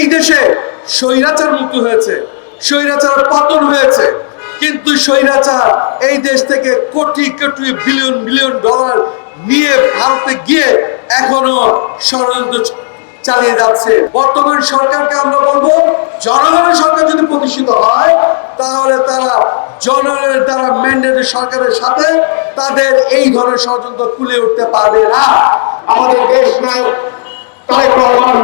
এই দেশে স্বৈরাচার মুক্ত হয়েছে, স্বৈরাচার পতন হয়েছে, কিন্তু স্বৈরাচার এই দেশ থেকে crore crore billion billion dollar নিয়ে ভারতে গিয়ে এখনো ষড়যন্ত্র চালিয়ে যাচ্ছে। বর্তমান সরকারকে আমরা বলবো, জনগণের সরকার যদি প্রতিষ্ঠিত হয় তাহলে তারা জনগণের দ্বারা ম্যান্ডেটেড সরকারের সাথে তাদের এই ধরনের ষড়যন্ত্র তুলে উঠতে পারবে না। আমাদের দেশ নায়ক তারেক রহমান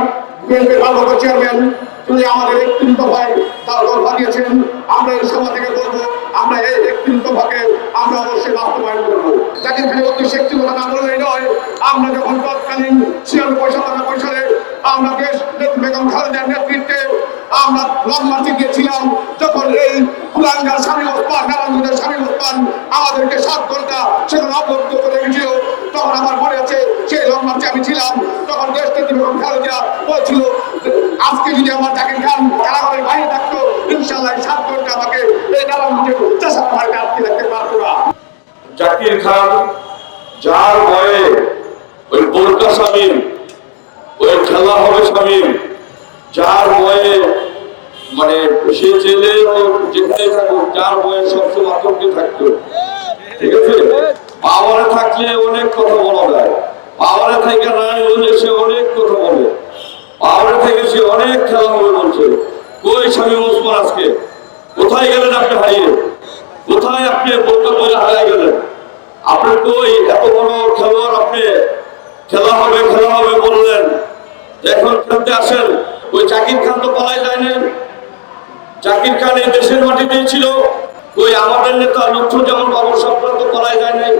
বিএনপির ভারপ্রাপ্ত চেয়ারম্যান তিনি আমাদের ৩ দফায় তার দল বানিয়েছেন। আমরা এই সভা থেকে বলবো, আমরা এই ৩ দফাকে আমরা অবশ্যই বাস্তবায়ন করবো। জাকির খানের উদ্দেশ্যে একটি কথা না বললেই নয়, আমরা যখন তৎকালীন ৯৬-৯৭ সালে আমরা দেশ বেগম খালেদার নেতৃত্বে আমরা লং মার্চে গিয়েছিলাম, যখন এই কুলাঙ্গার শামীম ওসমান, নারায়ণগঞ্জের শামীম ওসমান আমাদেরকে ৭ ঘন্টা সেখানে অবরুদ্ধ করে রেখেছিল, তখন আমার মনে আছে সেই লং মার্চে আমি ছিলাম। তখন দেশ নেত্রী বেগম খালেদা বলছিল, আজকে যদি আমার জাকির খান কারাগারের বাইরে থাকতো, ইনশাআল্লাহ ৭ ঘন্টা আমাকে এই নারায়ণগঞ্জের চাষার মার্কে আটকে রাখতে পারতো না। জাকির খান যার ভয়ে ওই বোরকা শামীম, ওই খেলা হবে শামীম, যার ভয়ে মানে সে জেলে যেখানে থাকুক, যার ভয়ে সবসময় আতঙ্কে থাকতো, ঠিক আছে। পাওয়ারে থাকলে অনেক কথা বলা যায়, পাওয়ারে থেকে নাই বলে সে অনেক কথা বলে, পাওয়ারে থেকে সে অনেক খেলা হবে বলছে। কই শামীম ওসমান আজকে কোথায় গেলেন? আপনি হারিয়ে কোথায়? আপনি বোরকা বলে হারিয়ে গেলেন? আপনি কই? এত বড় খেলোয়াড় আপনি, খেলা হবে বললেন, এখন খেলতে আসেন। ওই জাকির খান তো পালাই যায়নি, জাকির খান এই দেশের মাটিতেই ছিল। ওই আমাদের নেতা লুৎফুজ্জামান বাবর সাহেবরা তো পালাই যায় নাই,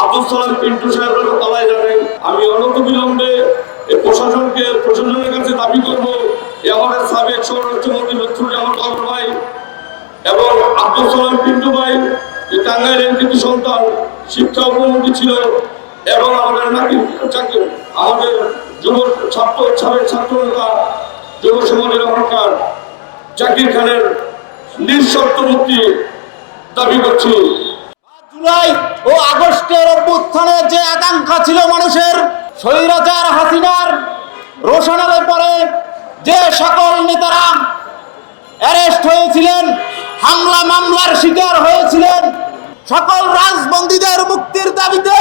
আব্দুল সালাম পিন্টু সাহেবরা তো পালাই যায় নাই। আমি অনতিবিলম্বে এই প্রশাসনের কাছে দাবি করব, আমাদের সাবেক স্বরাষ্ট্রমন্ত্রী লুৎফুজ্জামান বাবর ভাই এবং আব্দুল সালাম পিন্টু ভাই, যে টাঙ্গাইলের কৃতি সন্তান, শিক্ষা উপমন্ত্রী ছিল, এবং আমাদের আমাদের যুব সাবেক ছাত্র নেতা, যুব সমাজের অহংকার জাকির খানের নিঃশর্ত মুক্তি দাবি করছি। জুলাই ও আগস্টের অভ্যুত্থানের যে আকাঙ্ক্ষা ছিল মানুষের, স্বৈরাচার হাসিনার রোশনালের পরে যে সকল নেতারা অ্যারেস্ট হয়েছিলেন, হামলা মামলার শিকার হয়েছিলেন, সকল রাজবন্দীদের মুক্তির দাবিতে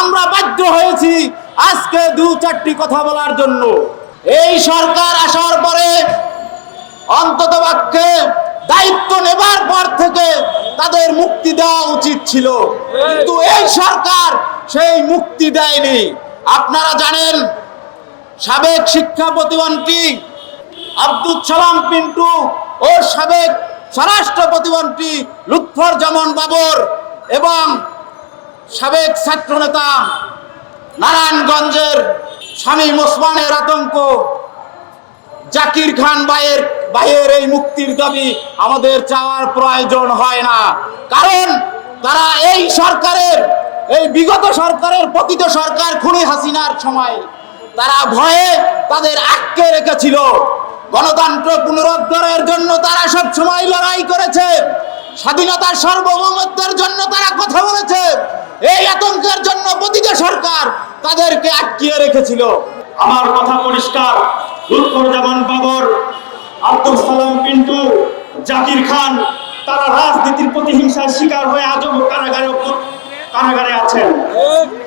আমরা বাধ্য হয়েছি আজকে ২-৪টি কথা বলার জন্য। এই সরকার আসার পরে অন্ততপক্ষে দায়িত্ব নেবার পর থেকে তাদের মুক্তি দেওয়া উচিত ছিল, কিন্তু এই সরকার সেই মুক্তি দেয়নি। আপনারা জানেন, সাবেক শিক্ষা প্রতিমন্ত্রী আব্দুল সালাম পিন্টু ও সাবেক স্বরাষ্ট্র প্রতিমন্ত্রী লুৎফুজ্জামান বাবর এবং সাবেক ছাত্রনেতা নারায়ণগঞ্জের শামীম ওসমানের আতঙ্ক, জাকির খান ভাইয়ের এই মুক্তির দাবি আমাদের চাওয়ার প্রয়োজন হয় না, কারণ তারা এই সরকারের, এই বিগত সরকারের, পতিত সরকার খুনি হাসিনার সময় তারা ভয়ে তাদের আটকে রেখেছিল। গণতন্ত্র পুনরুদ্ধারের জন্য তারা সব সময় লড়াই করেছে, স্বাধীনতার সার্বভৌমত্বের জন্য তারা কথা বলেছে। এই আতঙ্কের জন্য পতিত সরকার তাদেরকে আটকিয়ে রেখেছিল। আমার কথা পরিষ্কার, লুৎফুজ্জামান বাবর, আব্দুল সালাম পিন্টু, জাকির খান তারা রাজনীতির প্রতিহিংসার শিকার হয়ে আজও কারাগারে আছেন।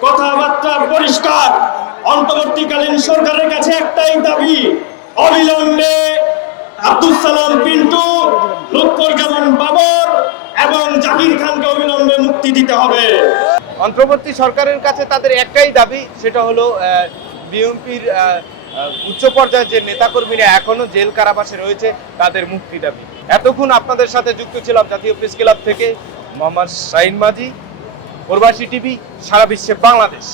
কথাবার্তা পরিষ্কার, অন্তর্বর্তীকালীন সরকারের কাছে একটাই দাবি, অবিলম্বে আব্দুল সালাম পিন্টু, লুৎফুজ্জামান বাবর এবং জাকির খানকে অবিলম্বে মুক্তি দিতে হবে। অন্তর্বর্তী সরকারের কাছে তাদের একটাই দাবি, সেটা হলো বিএনপির উচ্চ পর্যায়ের যে নেতাকর্মীরা এখনো জেল কারাবাসে রয়েছে তাদের মুক্তি দাবি। এতক্ষণ আপনাদের সাথে যুক্ত ছিলাম জাতীয় প্রেস ক্লাব থেকে মোহাম্মদ শাহিন মাঝি, প্রবাসী টিভি, সারা বিশ্বে বাংলাদেশ।